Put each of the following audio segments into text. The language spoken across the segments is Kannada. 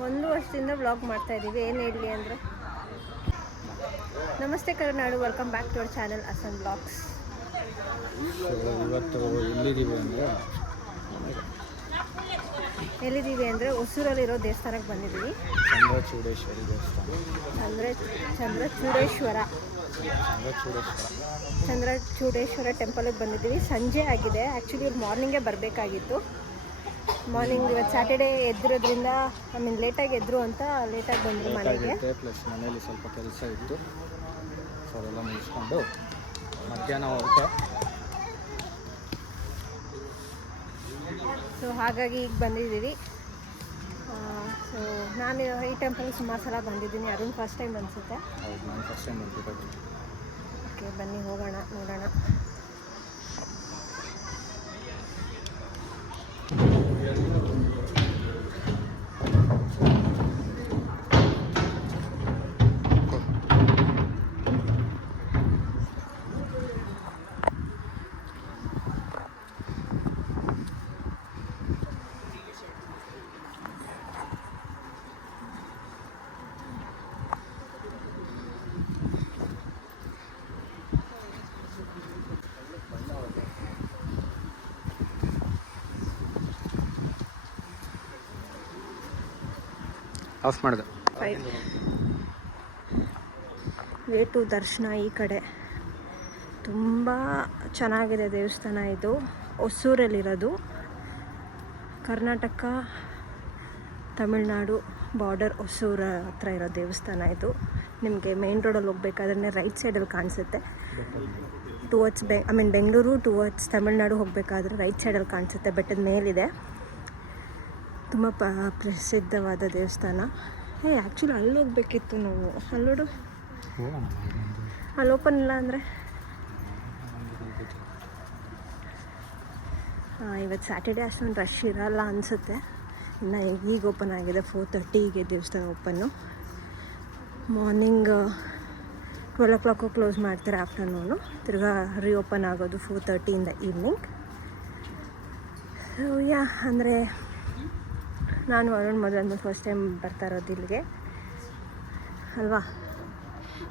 1 ವರ್ಷದಿಂದ ವ್ಲಾಗ್ ಮಾಡ್ತಾಯಿದ್ದೀವಿ. ಏನು ಹೇಳಲಿ ಅಂದರೆ, ನಮಸ್ತೆ Karnadu, welcome back to our channel Asan vlogs. ಇವತ್ತು ಎಲ್ಲಿದ್ದೀವಿ ಅಂದರೆ ಹೊಸೂರಲ್ಲಿರೋ ದೇವಸ್ಥಾನಕ್ಕೆ ಬಂದಿದ್ದೀವಿ. ಚಂದ್ರಚೂಡೇಶ್ವರಿ ದೇವಸ್ಥಾನ. ಚಂದ್ರಚೂಡೇಶ್ವರ ಟೆಂಪಲ್ಗೆ ಬಂದಿದ್ದೀವಿ. ಸಂಜೆ ಆಗಿದೆ. ಆ್ಯಕ್ಚುಲಿ ಮಾರ್ನಿಂಗೇ ಬರಬೇಕಾಗಿತ್ತು. ಮಾರ್ನಿಂಗ್ ಇವತ್ತು ಸ್ಯಾಟರ್ಡೇ ಎದ್ದಿರೋದ್ರಿಂದ ಲೇಟಾಗಿ ಎದ್ರು ಅಂತ ಲೇಟಾಗಿ ಬಂದರು ಮನೆಗೆ. ಪ್ಲಸ್ ಮನೇಲಿ ಸ್ವಲ್ಪ ಕೆಲಸ ಇತ್ತು, ಸೊ ಅದೆಲ್ಲ ಮುಗಿಸ್ಕೊಂಡು ಮಧ್ಯಾಹ್ನ ಹೊರಟೆ. ಸೊ ಹಾಗಾಗಿ ಈಗ ಬಂದಿದ್ದೀವಿ. ಸೊ ನಾನು ಈ ಟೆಂಪಲ್ಗೆ ಸುಮಾರು ಸಲ ಬಂದಿದ್ದೀನಿ. ಅರುಣ್ ಫಸ್ಟ್ ಟೈಮ್ ಅನಿಸುತ್ತೆ. ಹೌದು, ನಾನು ಫಸ್ಟ್ ಟೈಮ್ ಬಂದಿರೋದು. ಓಕೆ, ಬನ್ನಿ ಹೋಗೋಣ, ನೋಡೋಣ. ಆಫ್ ಮಾಡಿದೆ. ವೇ ಟು ದರ್ಶನ ಈ ಕಡೆ. ತುಂಬ ಚೆನ್ನಾಗಿದೆ ದೇವಸ್ಥಾನ. ಇದು ಹೊಸೂರಲ್ಲಿರೋದು. ಕರ್ನಾಟಕ ತಮಿಳ್ನಾಡು ಬಾರ್ಡರ್ ಹೊಸೂರ ಹತ್ರ ಇರೋ ದೇವಸ್ಥಾನ ಇದು. ನಿಮಗೆ ಮೇನ್ ರೋಡಲ್ಲಿ ಹೋಗ್ಬೇಕಾದ್ರೆ ರೈಟ್ ಸೈಡಲ್ಲಿ ಕಾಣಿಸುತ್ತೆ. ಟುವರ್ಡ್ಸ್ ಬೆಂಗಳೂರು ಟುವರ್ಡ್ಸ್ ತಮಿಳ್ನಾಡು ಹೋಗಬೇಕಾದ್ರೆ ರೈಟ್ ಸೈಡಲ್ಲಿ ಕಾಣಿಸುತ್ತೆ. ಬೆಟ್ಟದ ಮೇಲಿದೆ. ತುಂಬ ಪ್ರಸಿದ್ಧವಾದ ದೇವಸ್ಥಾನ. ಆ್ಯಕ್ಚುಲಿ ಅಲ್ಲಿ ಹೋಗ್ಬೇಕಿತ್ತು ನಾವು. ಅಲ್ಲೋಡು, ಅಲ್ಲಿ ಓಪನ್ ಇಲ್ಲ ಅಂದರೆ. ಇವತ್ತು ಸ್ಯಾಟರ್ಡೇ ಅಷ್ಟೊಂದು ರಶ್ ಇರಲ್ಲ ಅನಿಸುತ್ತೆ. ಇನ್ನು ಈಗ ಓಪನ್ ಆಗಿದೆ. 4:30ಗೆ ದೇವಸ್ಥಾನ ಓಪನ್ನು. ಮಾರ್ನಿಂಗ್ 12 o'clock ಕ್ಲೋಸ್ ಮಾಡ್ತಾರೆ. ಆಫ್ಟರ್ನೂನು ತಿರ್ಗಾ ರೀಓಪನ್ ಆಗೋದು 4:30 ಈವ್ನಿಂಗ್. ಸೊ ಅಂದರೆ ನಾನು ಅರುಣ್ ಮೊದಲು ಫಸ್ಟ್ ಟೈಮ್ ಬರ್ತಾ ಇರೋದು ಇಲ್ಲಿಗೆ ಅಲ್ವಾ.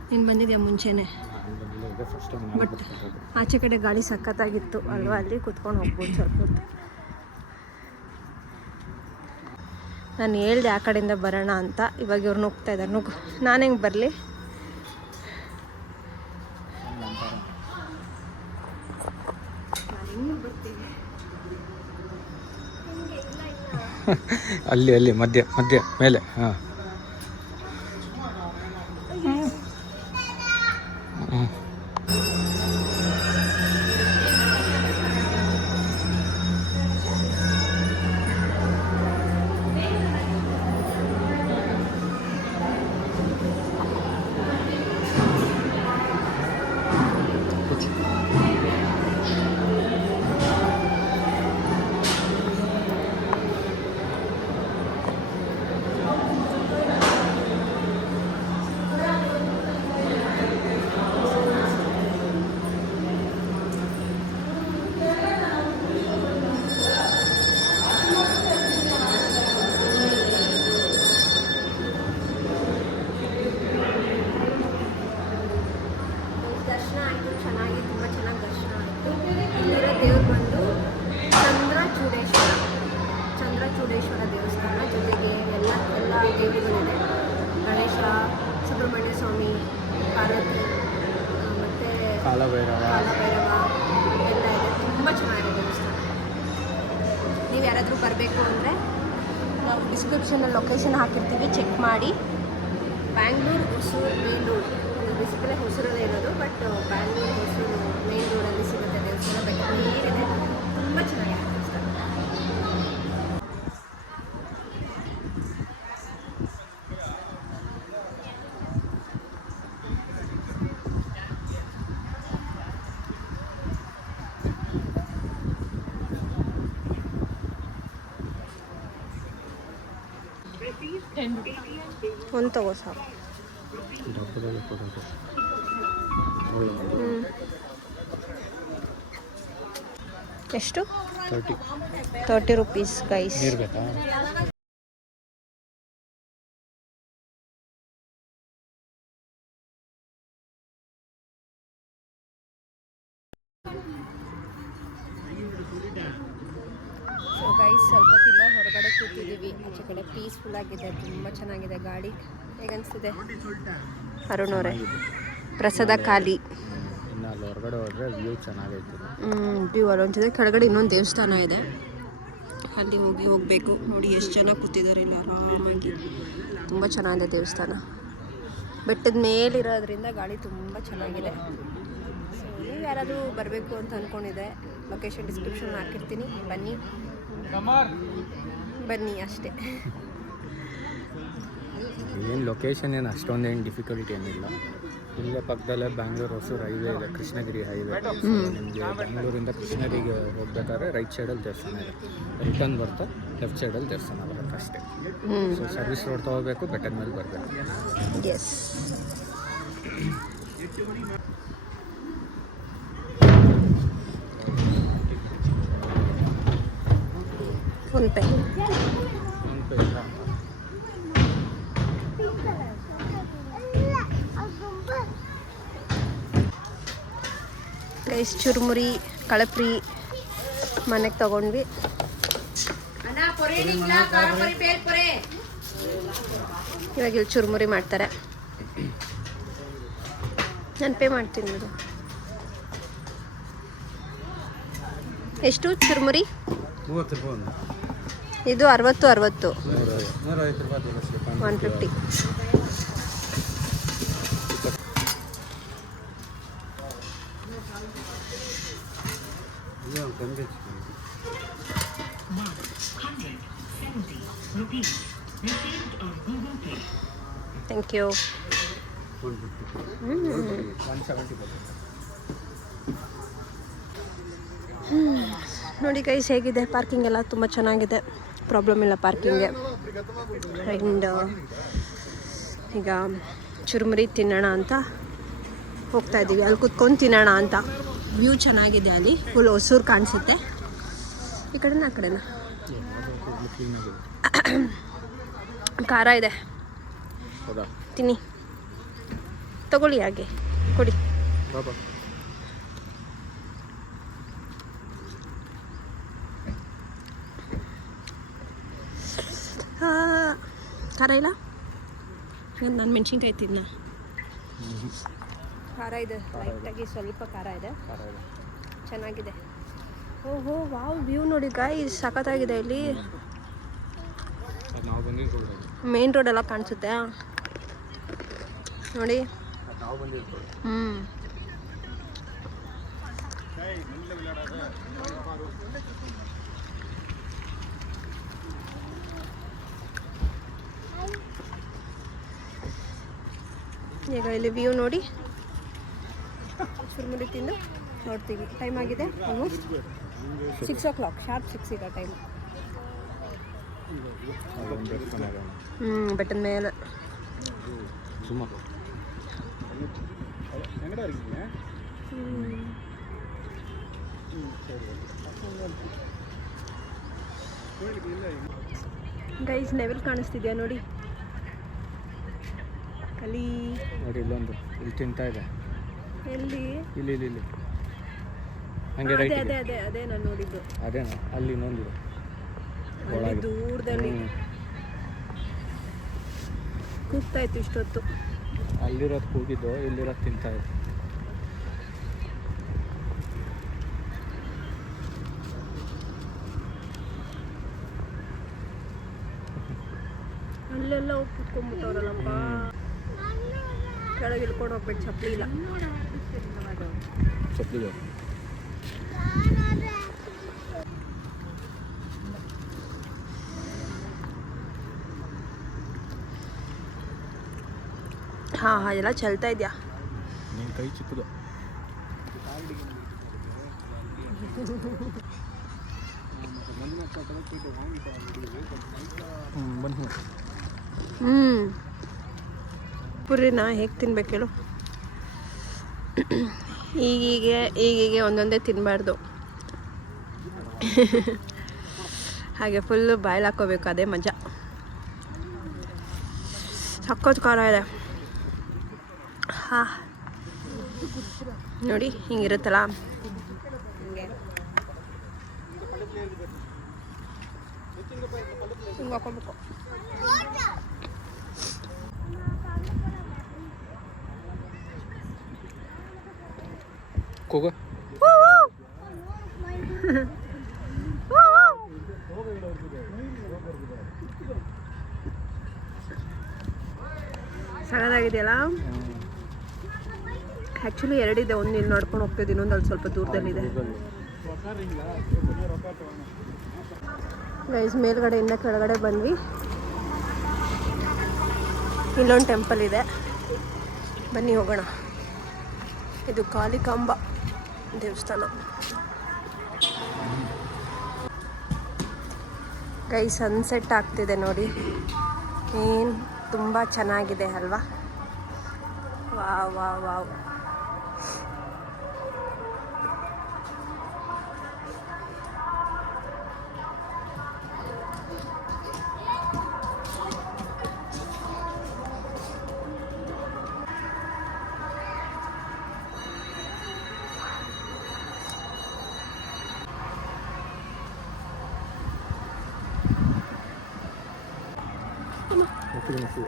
ನೀನು ಬಂದಿದ್ಯಾ ಮುಂಚೆನೇ, ಬಟ್ ಆಚೆ ಕಡೆ ಗಾಳಿ ಸಖತ್ತಾಗಿತ್ತು ಅಲ್ವಾ. ಅಲ್ಲಿ ಕುತ್ಕೊಂಡು ಹೋಗ್ಬೋದು ಸ್ವಲ್ಪ ಹೊತ್ತು. ನಾನು ಹೇಳ್ದೆ ಆ ಕಡೆಯಿಂದ ಬರೋಣ ಅಂತ. ಇವಾಗ ಇವ್ರು ನುಗ್ತಾ ಇದ್ದಾರೆ. ನಾನು ಹೆಂಗೆ ಬರಲಿ? ಅಲ್ಲಿ ಮಧ್ಯ ಮೇಲೆ. ಹಾಂ, ಚಂದ್ರಚೂಡೇಶ್ವರ ದೇವಸ್ಥಾನ. ಜೊತೆಗೆ ಎಲ್ಲ ದೇವರುಗಳಿದೆ. ಗಣೇಶ, ಸುಬ್ರಹ್ಮಣ್ಯ ಸ್ವಾಮಿ, ಪಾರ್ವತಿ, ಮತ್ತು ಕಾಲಭೈರವ ಎಲ್ಲ ಇದೆ. ತುಂಬ ಚೆನ್ನಾಗಿದೆ ದೇವಸ್ಥಾನ. ನೀವು ಯಾರಾದರೂ ಬರಬೇಕು ಅಂದರೆ ನಾವು ಡಿಸ್ಕ್ರಿಪ್ಷನಲ್ಲಿ ಲೊಕೇಶನ್ ಹಾಕಿರ್ತೀವಿ, ಚೆಕ್ ಮಾಡಿ. Bangalore Hosur main road. Basically ಹೊಸೂರಲ್ಲೇ ಇರೋದು, ಬಟ್ ಬ್ಯಾಂಗ್ಳೂರು ಹೊಸೂರು ಮೇನ್ ರೋಡಲ್ಲಿ ಸಿಗುತ್ತೆ ದೇವಸ್ಥಾನ. ಬೆಟ್ಟ ನೀರಿದೆ. ತುಂಬ ಚೆನ್ನಾಗಿದೆ ದೇವಸ್ಥಾನ. ಒಂದು ತಗೋ ಸಾಕು. ಎಷ್ಟು? 30 rupees ಗೈಸ್. ಬಂದಿದ್ದೀವಿ. ಆಚೆ ಕಡೆ ಪೀಸ್ಫುಲ್ ಆಗಿದೆ, ತುಂಬ ಚೆನ್ನಾಗಿದೆ. ಗಾಡಿ ಹೇಗನ್ನಿಸ್ತಿದೆ ಅರುಣ್ ಅವರೇ? ಪ್ರಸಾದ ಖಾಲಿ. ಇನ್ನು ಅಲ್ಲಿ ಹೊರಗಡೆ ಹೋದರೆ ವ್ಯೂ ಚೆನ್ನಾಗೈತೆ. ವ್ಯೂ ಅಲ್ಲೊಂದಿದೆ, ಕೆಳಗಡೆ ಇನ್ನೊಂದು ದೇವಸ್ಥಾನ ಇದೆ, ಅಲ್ಲಿ ಹೋಗಬೇಕು. ನೋಡಿ ಎಷ್ಟು ಜನ ಕೂತಿದ್ದಾರೆ ಇಲ್ಲಿ ಆರಾಮಾಗಿ. ತುಂಬ ಚೆನ್ನಾಗಿದೆ ದೇವಸ್ಥಾನ. ಬೆಟ್ಟದ ಮೇಲಿರೋದ್ರಿಂದ ಗಾಳಿ ತುಂಬ ಚೆನ್ನಾಗಿದೆ. ಸೊ ನೀವು ಯಾರಾದರೂ ಬರಬೇಕು ಅಂತ ಅಂದ್ಕೊಂಡಿದ್ದೆ, ಲೊಕೇಶನ್ ಡಿಸ್ಕ್ರಿಪ್ಷನ್ ಹಾಕಿರ್ತೀನಿ, ಬನ್ನಿ ಅಷ್ಟೇ. ಏನು ಲೊಕೇಶನ್ ಏನು ಅಷ್ಟೊಂದೇನು ಡಿಫಿಕಲ್ಟಿ ಏನಿಲ್ಲ. ಇಲ್ಲೇ ಪಕ್ಕದಲ್ಲೇ ಬ್ಯಾಂಗ್ಳೂರು ಹೊಸೂರು ಹೈವೇ ಇದೆ, ಕೃಷ್ಣಗಿರಿ ಹೈವೇ. ನಿಮಗೆ ಬೆಂಗಳೂರಿಂದ ಕೃಷ್ಣಗಿರಿಗೆ ಹೋಗ್ಬೇಕಾದ್ರೆ ರೈಟ್ ಸೈಡಲ್ಲಿ ದೇವಸ್ಥಾನ ಇದೆ, ರಿಟರ್ನ್ ಬರ್ತಾ ಲೆಫ್ಟ್ ಸೈಡಲ್ಲಿ ದೇವಸ್ಥಾನ ಬರುತ್ತೆ ಅಷ್ಟೇ. ಸೊ ಸರ್ವಿಸ್ ರೋಡ್ ತೊಗೋಬೇಕು, ಬೆಟ್ಟದ ಮೇಲೆ ಬರಬೇಕು. ಎಸ್. ಫೋನ್ಪೇ ಗೈಸ್, ಚುರುಮುರಿ ಕಳಪ್ರಿ ಮನೆಗೆ ತಗೊಂಡ್ವಿ. ಇವಾಗ ಇಲ್ಲಿ ಚುರುಮುರಿ ಮಾಡ್ತಾರೆ. ನಾನು ಪೇ ಮಾಡ್ತೀನಿ ಬಿಡು. ಎಷ್ಟು ಚುರುಮುರಿ? 30 ರೂಪಾಯಿ. ಇದು 60 150. Thank you. ನೋಡಿ ಗೈಸ್ ಹೇಗಿದೆ ಪಾರ್ಕಿಂಗ್ ಎಲ್ಲ, ತುಂಬ ಚೆನ್ನಾಗಿದೆ, ಪ್ರಾಬ್ಲಮ್ ಇಲ್ಲ ಪಾರ್ಕಿಂಗ್ಗೆ. ಆ್ಯಂಡ್ ಈಗ ಚುರುಮುರಿ ತಿನ್ನೋಣ ಅಂತ ಹೋಗ್ತಾ ಇದ್ದೀವಿ. ಅಲ್ಲಿ ಕುತ್ಕೊಂಡು ತಿನ್ನೋಣ ಅಂತ. ವ್ಯೂ ಚೆನ್ನಾಗಿದೆ, ಅಲ್ಲಿ ಫುಲ್ ಹೊಸೂರು ಕಾಣಿಸುತ್ತೆ. ಈ ಕಡೆನಾ ಆ ಕಡೆನಾ? ಖಾರ ಇದೆ, ತಿನ್ನಿ, ತಗೊಳ್ಳಿ, ಹಾಗೆ ಕೊಡಿ. ಖಾರ ಇಲ್ಲ? ನಾನು ಮೆಣಸಿನ್ಕಾಯಿ ತಿನ್ನ. ಖಾರ ಇದೆ, ಲೈಟಾಗಿ ಸ್ವಲ್ಪ ಖಾರ ಇದೆ, ಚೆನ್ನಾಗಿದೆ. ಓಹೋ ವಾವ್, ವ್ಯೂ ನೋಡಿ ಗಾಯ್ಸ್, ಸಖತ್ತಾಗಿದೆ. ಇಲ್ಲಿ ಮೇನ್ ರೋಡ್ ಎಲ್ಲ ಕಾಣಿಸುತ್ತೆ ನೋಡಿ. ಈಗ ಇಲ್ಲಿ ವ್ಯೂ ನೋಡಿ ಚುರುಮುರಿ ತಿಂದು ನೋಡ್ತೀವಿ. ಟೈಮ್ ಆಗಿದೆ ಆಲ್ಮೋಸ್ಟ್ 6 o'clock, ಶಾರ್ಪ್ 6 ಈಗ ಟೈಮ್. ಬೆಟ್ಟದ ಮೇಲೆ ಗೈಸ್ ನೆವಿಲ್ ಕಾಣಿಸ್ತಿದ್ಯಾ ನೋಡಿ ಅಲ್ಲಿ ನೋಡಿ. ಇಲ್ಲೊಂದು ಇಲ್ಲಿ ತಿಂತಾ ಇದೆ. ಎಲ್ಲಿ? ಇಲ್ಲಿ ಇಲ್ಲಿ ಇಲ್ಲಿ ಹಂಗೆ ಅದೇ ಅದೇ ಅದೇ ಅದೇ ನಾನು ನೋಡಿದ್ದು. ಅದೇನಾ? ಅಲ್ಲಿ ಇನ್ನೊಂದು ದೂರದಲ್ಲಿ ಕೂಗ್ತಾ ಇತ್ತು ಇಷ್ಟೊತ್ತು. ಅಲ್ಲಿರೋದು ಕೂಗಿದ್ದು, ಇಲ್ಲಿರೋದು ತಿಂತಾ ಇತ್ತು. ಅಲ್ಲೆಲ್ಲ ಹೋಗಿ ಕುತ್ಕೊಂಡ್ಬಿಟ್ಟವ್ರಲ್ಲಪ್ಪ. ಕೆಳಗೆ ಇಳ್ಕೊಂಡು ಹೋಗ್ಬೇಕು, ಚಪ್ಪಲಿ ಇಲ್ಲ. ಚಪ್ಪಲಿ ಹಾಂ ಎಲ್ಲ ಚಲ್ತಾ ಇದೆಯಾ? ನಿನ್ನ ಕೈ ಚಿಕ್ಕದು. ಪುರಿನ ಹೇಗೆ ತಿನ್ಬೇಕು ಹೇಳು? ಈಗೀಗೆ ಒಂದೊಂದೇ ತಿನ್ನಬಾರ್ದು, ಹಾಗೆ ಫುಲ್ಲು ಬಾಯ್ಲ್ ಹಾಕ್ಕೋಬೇಕು, ಅದೇ ಮಜಾ. ಸಕ್ಕತ್ತು ಖಾರ ಇದೆ. ಹಾಂ ನೋಡಿ ಹಿಂಗಿರುತ್ತಲ್ಲ, ಹಿಂಗೆ ಹಿಂಗೆ ಹಾಕೊಬೇಕು. ಕೂಗು. ಸಣ್ಣದಾಗಿದೆಯಲ್ಲ. ಆ್ಯಕ್ಚುಲಿ ಎರಡಿದೆ, ಒಂದು ಇಲ್ಲಿ ನೋಡ್ಕೊಂಡು ಹೋಗ್ತಿದ್ದೆ, ಇನ್ನೊಂದು ಅಲ್ಲಿ ಸ್ವಲ್ಪ ದೂರದಲ್ಲಿದೆ. ಗೈಸ್ ಮೇಲ್ಗಡೆಯಿಂದ ಕೆಳಗಡೆ ಬಂದ್ವಿ. ಇಲ್ಲೊಂದು ಟೆಂಪಲ್ ಇದೆ, ಬನ್ನಿ ಹೋಗೋಣ. ಇದು ಕಾಳಿಕಾಂಬ ದೇವಸ್ಥಾನ. ಗೈಸ್ ಸನ್ಸೆಟ್ ಆಗ್ತಿದೆ ನೋಡಿ, ಏನು ತುಂಬ ಚೆನ್ನಾಗಿದೆ ಅಲ್ವಾ? Wow wow wow.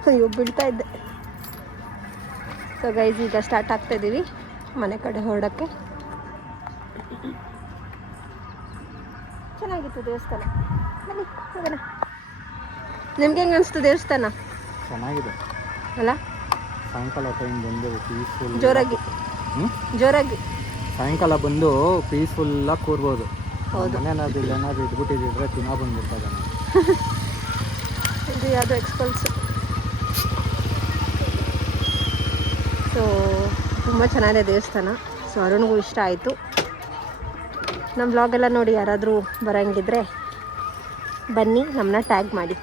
ಅಯ್ಯೋ ಬೀಳ್ತಾ ಇದ್ದೆ. ಸೊ ಗೈಸ್ ಈಗ ಸ್ಟಾರ್ಟ್ ಆಗ್ತಾ ಇದ್ದೀವಿ ಮನೆ ಕಡೆ ಹೊರಡೋಕ್ಕೆ. ಚೆನ್ನಾಗಿತ್ತು ದೇವಸ್ಥಾನ, ಬನ್ನಿ ಹೋಗೋಣ. ನಿಮ್ಗೆ ಹೆಂಗೆ ಅನಿಸ್ತು ದೇವಸ್ಥಾನ? ಚೆನ್ನಾಗಿದೆ ಅಲ್ಲ? ಸಾಯಂಕಾಲ ಟೈಮ್ ಬಂದು ಪೀಸ್ಫುಲ್, ಜೋರಾಗಿ ಜೋರಾಗಿ ಸಾಯಂಕಾಲ ಬಂದು ಪೀಸ್ಫುಲ್ಲಾಗಿ ಕೂರ್ಬೋದು. ಹೌದು. ಮನೇನಾದ್ರು ಇಲ್ಲೇನಾದ್ರು ಇಟ್ಬಿಟ್ಟಿದ್ರೆ ದಿನ ಬಂದ್ಬಿಡ್ತದೆ. ಇದು ಯಾವುದೋ ಎಕ್ಸ್ಪಲ್ಸ್. ಸೊ ತುಂಬ ಚೆನ್ನಾಗಿದೆ ದೇವಸ್ಥಾನ. ಸೊ ಅರುಣ್ಗೂ ಇಷ್ಟ ಆಯಿತು. ನಮ್ಮ ಬ್ಲಾಗೆಲ್ಲ ನೋಡಿ ಯಾರಾದರೂ ಬರೋಂಗಿದ್ರೆ ಬನ್ನಿ, ನಮ್ಮನ್ನ ಟ್ಯಾಗ್ ಮಾಡಿ.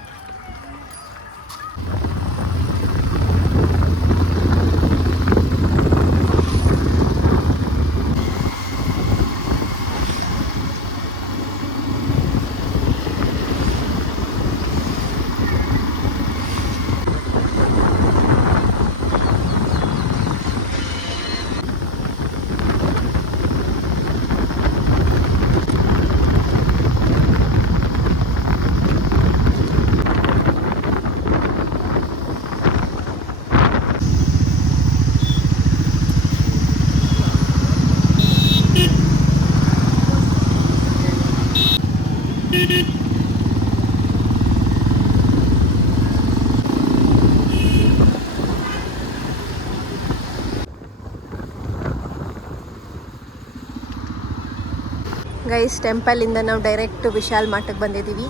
ಗೈಸ್ ಟೆಂಪಲಿಂದ ನಾವು ಡೈರೆಕ್ಟ್ ವಿಶಾಲ್ ಮಾರ್ಟಿಗೆ ಬಂದಿದ್ದೀವಿ.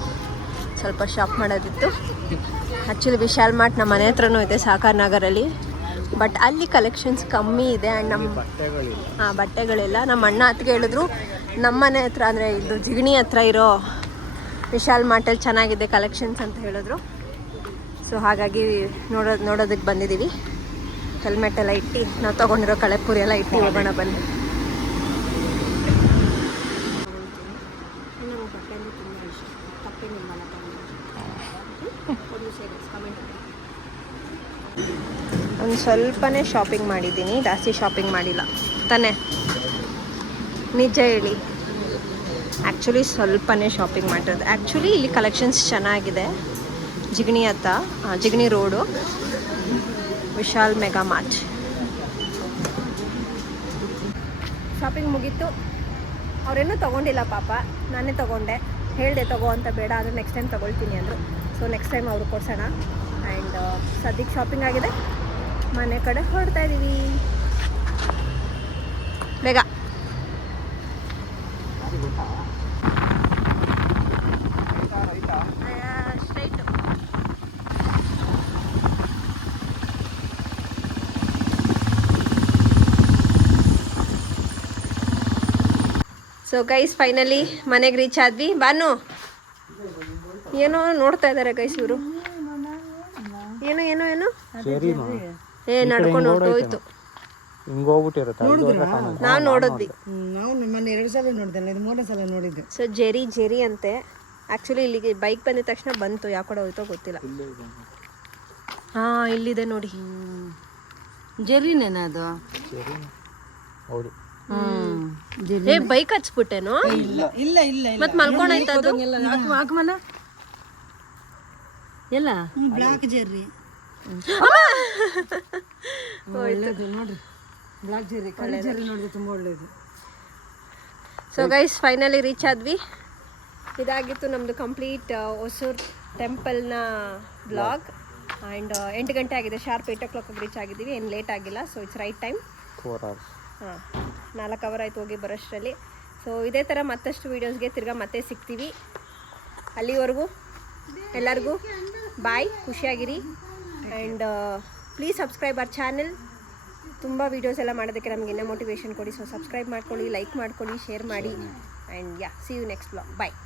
ಸ್ವಲ್ಪ ಶಾಪ್ ಮಾಡೋದಿತ್ತು. ಆ್ಯಕ್ಚುಲಿ ವಿಶಾಲ್ ಮಾರ್ಟ್ ನಮ್ಮ ಮನೆ ಹತ್ರನೂ ಇದೆ ಸಾಕಾರ್ ನಗರಲ್ಲಿ, ಬಟ್ ಅಲ್ಲಿ ಕಲೆಕ್ಷನ್ಸ್ ಕಮ್ಮಿ ಇದೆ. ಆ್ಯಂಡ್ ನಮ್ಮ ಬಟ್ಟೆಗಳಿಲ್ಲ. ನಮ್ಮ ಅಣ್ಣ ಹತ್ತಿಗೆ ಹೇಳಿದ್ರು ನಮ್ಮ ಮನೆ ಹತ್ರ ಅಂದರೆ ಇದು ಜಿಗಣಿ ಹತ್ರ ಇರೋ ವಿಶಾಲ್ ಮಾರ್ಟಲ್ಲಿ ಚೆನ್ನಾಗಿದೆ ಕಲೆಕ್ಷನ್ಸ್ ಅಂತ ಹೇಳಿದ್ರು. ಸೊ ಹಾಗಾಗಿ ನೋಡೋದಕ್ಕೆ ಬಂದಿದ್ದೀವಿ. ಹೆಲ್ಮೆಟ್ ಎಲ್ಲ ಇಟ್ಟು ನಾವು ತೊಗೊಂಡಿರೋ ಕಳೆಪುರಿ ಎಲ್ಲ ಇಟ್ಟು ಹೋಗೋಣ ಬನ್ನಿ. ಒಂದು ಸ್ವಲ್ಪನೇ ಶಾಪಿಂಗ್ ಮಾಡಿದ್ದೀನಿ, ಜಾಸ್ತಿ ಶಾಪಿಂಗ್ ಮಾಡಿಲ್ಲ ತಾನೇ, ನಿಜ ಹೇಳಿ. ಆ್ಯಕ್ಚುಲಿ ಸ್ವಲ್ಪನೇ ಶಾಪಿಂಗ್ ಮಾಡಿರೋದು. ಆ್ಯಕ್ಚುಲಿ ಇಲ್ಲಿ ಕಲೆಕ್ಷನ್ಸ್ ಚೆನ್ನಾಗಿದೆ. ಜಿಗಣಿ ಹತ್ರ, Jigani road, Vishal mega mart. Shopping ಮುಗೀತು. ಅವರೇನೂ ತೊಗೊಂಡಿಲ್ಲ ಪಾಪ, ನಾನೇ ತೊಗೊಂಡೆ. ಹೇಳಿದೆ ತೊಗೋ ಅಂತ, ಬೇಡ ಅಂದರೆ ನೆಕ್ಸ್ಟ್ ಟೈಮ್ ತೊಗೊಳ್ತೀನಿ ಅಂದರು. ಸೊ ನೆಕ್ಸ್ಟ್ ಟೈಮ್ ಅವ್ರಿಗೆ ಕೊಡ್ಸೋಣ. ಆ್ಯಂಡ್ ಸದ್ಯಕ್ಕೆ ಶಾಪಿಂಗ್ ಆಗಿದೆ, ಮನೆ ಕಡೆ ಹೊರಡ್ತಾ ಇದ್ದೀವಿ. ಬೇಗ ಸ್ಟ್ರೈಟು. ಸೊ ಗೈಸ್ ಫೈನಲಿ ಮನೆಗೆ ರೀಚ್ ಆದ್ವಿ. ಬಾನು ಏನೋ ನೋಡ್ತಾ ಇದ್ದಾರೆ ಗೈಸ್ ಇವರು. ಏನೋ ಏನೋ ಏನೋ ನಡ್ಕೊಂಡು ಹೊರಟೋಯ್ತು. ನಾವು ನೋಡಿದ್ವಿ. ಸೊ ಜೆರಿ ಅಂತೆ. ಆ್ಯಕ್ಚುಲಿ ಇಲ್ಲಿಗೆ ಬೈಕ್ ಬಂದಿದ ತಕ್ಷಣ ಬಂತು, ಯಾವ ಕಡೆ ಹೋಯ್ತೋ ಗೊತ್ತಿಲ್ಲ. ಹಾಂ ಇಲ್ಲಿದೆ ನೋಡಿ, ಜೆರಿನೇನದು? ಬೈಕ್ ಹಚ್ಬಿಟ್ಟೇನು? ಇಲ್ಲ ಇಲ್ಲ ಇಲ್ಲ. ಮತ್ತೆ ಮಲ್ಕೊಂಡಾಯ್ತು ಅದು. ಎಲ್ಲ ಬ್ಲಾಕ್ ಜೆರ್ರಿ ಒಳ್ಳೇದು ನೋಡ್ರಿ, ಬ್ಲಾಕ್ ಜೆರ್ರಿ ಕಳ್ಳಿ ಜೆರ್ರಿ ನೋಡಿದ್ರೆ ತುಂಬ ಒಳ್ಳೇದು. ಸೊ ಗೈಸ್ ಫೈನಲಿ ರೀಚ್ ಆದ್ವಿ. ಇದಾಗಿತ್ತು ನಮ್ಮದು ಕಂಪ್ಲೀಟ್ ಹೊಸೂರು ಟೆಂಪಲ್ನ ಬ್ಲಾಗ್. ಆ್ಯಂಡ್ 8 ಗಂಟೆ ಆಗಿದೆ, ಶಾರ್ಪ್ 8 o'clock ರೀಚ್ ಆಗಿದ್ದೀವಿ. ಏನು ಲೇಟ್ ಆಗಿಲ್ಲ, so it's right time. 4 hours. ಹಾಂ, 4 hour ಆಯ್ತು ಹೋಗಿ ಬರೋಷ್ಟರಲ್ಲಿ. ಸೊ ಇದೇ ಥರ ಮತ್ತಷ್ಟು ವೀಡಿಯೋಸ್ಗೆ ತಿರ್ಗಾ ಮತ್ತೆ ಸಿಗ್ತೀವಿ. ಅಲ್ಲಿವರೆಗೂ ಎಲ್ಲರಿಗೂ ಬಾಯ್, ಖುಷಿಯಾಗಿರಿ. And please subscribe our channel. ತುಂಬ ವೀಡಿಯೋಸ್ ಎಲ್ಲ ಮಾಡೋದಕ್ಕೆ ನಮಗೆ ಇನ್ನೂ ಮೋಟಿವೇಶನ್ ಕೊಡಿ. ಸೊ ಸಬ್ಸ್ಕ್ರೈಬ್ ಮಾಡ್ಕೊಳ್ಳಿ, ಲೈಕ್ ಮಾಡ್ಕೊಳ್ಳಿ, ಶೇರ್ ಮಾಡಿ. And yeah, see you next vlog. Bye.